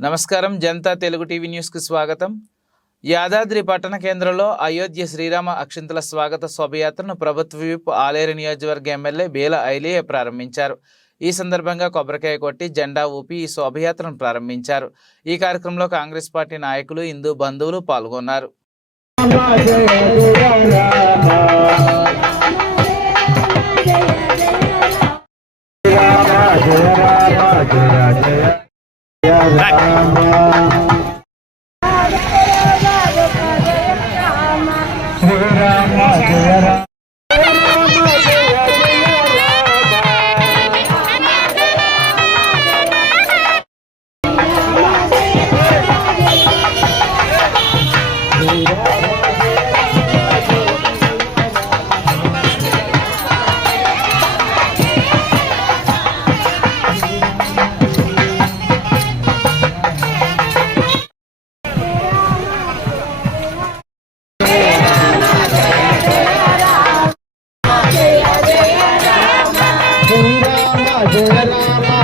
నమస్కారం జనతా తెలుగు టీవీ న్యూస్కి స్వాగతం యాదాద్రి పట్టణ కేంద్రంలో అయోధ్య శ్రీరామ అక్షింతల స్వాగత శోభయాత్రను ప్రభుత్వ విప్ ఆలేరు నియోజకవర్గ ఎమ్మెల్యే బేల ఐలియ ప్రారంభించారు ఈ సందర్భంగా కొబ్బరికాయ కొట్టి జెండా ఊపి ఈ శోభయాత్రను ప్రారంభించారు ఈ కార్యక్రమంలో కాంగ్రెస్ పార్టీ నాయకులు హిందూ బంధువులు పాల్గొన్నారు జయ రామ श्रीराम ஜெய ராமா ஜெய ராமா